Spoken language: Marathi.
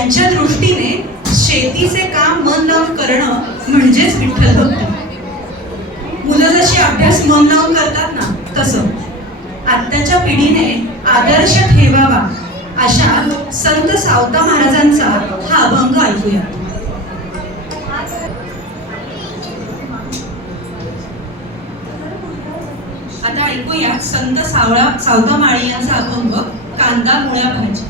त्यांच्या दृष्टीने शेतीचे काम मन लावून करणं म्हणजेच विठ्ठल भक्ती. मुलं जशी अभ्यास मन लावून करतात ना, तसं आत्ताच्या पिढीने आदर्श ठेवावा अशा संत सावता महाराजांचा हा अभंग ऐकूया. आता ऐकूया संत सावता माळी यांचा अभंग कांदा मुळ्या भाजी.